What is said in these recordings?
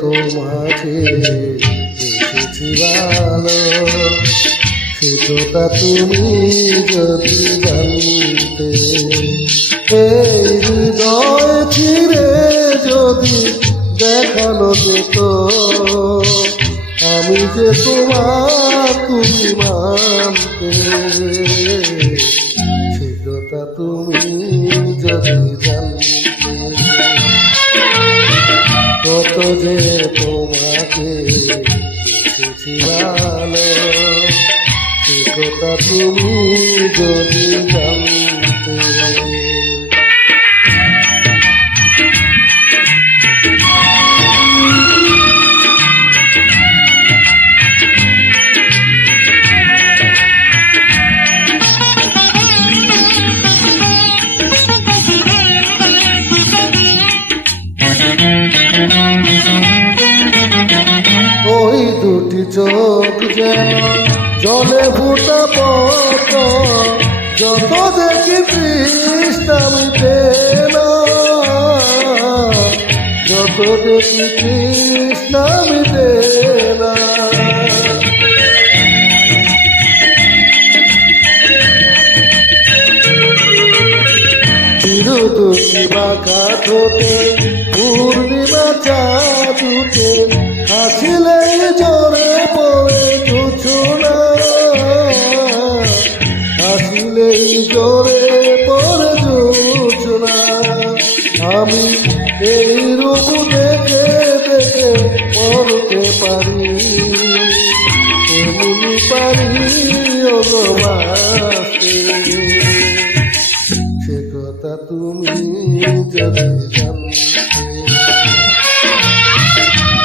তোমাকে এসেছি ভালো, সেটা তুমি যদি জানতে। এই হৃদয় ছিঁড়ে যদি দেখানো যেত আমি যে তোমার তুমি মানতে, সেটা তুমি যদি জানতে। কত যে তোমাকে এসেছি ভালো, সেটা তুমি যদি জানতে। ওই দুটি চোখ যেন জলে ফুটা পথ, যত দেখি তৃষ্ণা মিটে না, যত দেখি তৃষ্ণা মিটে না। চিরদুখী বাঁকা ঠোঁটে পূর্ণিমা চাঁদ উঠে, হাসিলে জোরে পড়ে জোছনা, হাসিলে জোরে পড়ে জোছনা। আমি এই রূপ দেখে দেখে মরতে পারি, এমনি পারি বাঁচতে। সে কথা তুমি যদি জানতে।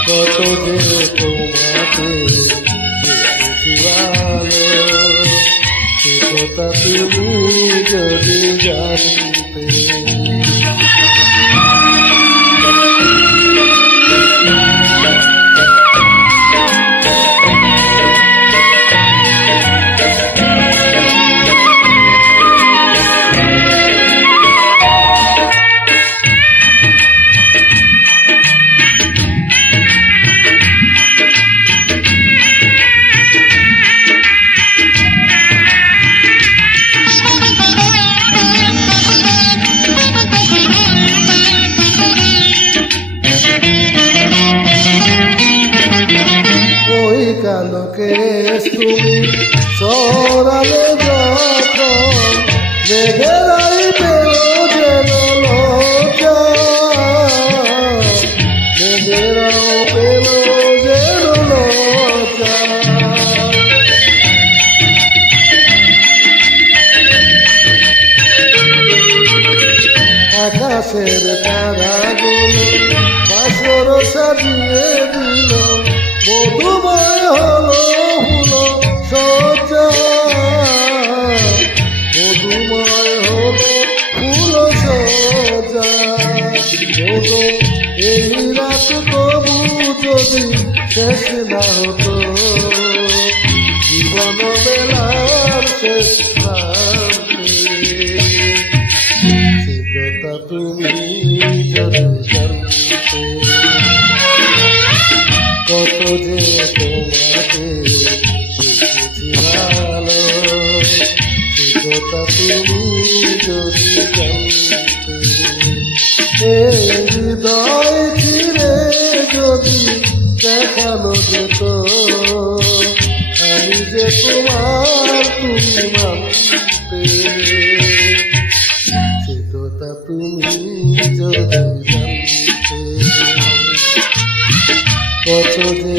কত যে তোমাকে এসেছি ভালো, সে কথা তুমি যদি জানতে। কালো কেশ তুমি সরালে যখন, মেঘেরাই পেল যেন লজ্জা, মেঘেরাও পেল যেন লজ্জা। আকাশের তারাগুলো বাসর সাজিয়ে দিল, মধুময় হলো হলো সজ্জা, মধুময় হলো ফুল সজ্জা। এই রাত তবু যদি শেষ না হতো, জীবন বেলার শেষ প্রান্তে, সে কথা তুমি যদি জানতে। কত যে তোমাকে এসেছি ভালো, সে কথা তুমি যদি জানতে। এই হৃদয় ছিঁড়ে যদি দেখানো যেত আমি যে তোমার তুমি মানতে, সে কথা তুমি যদি জানতে। কত যে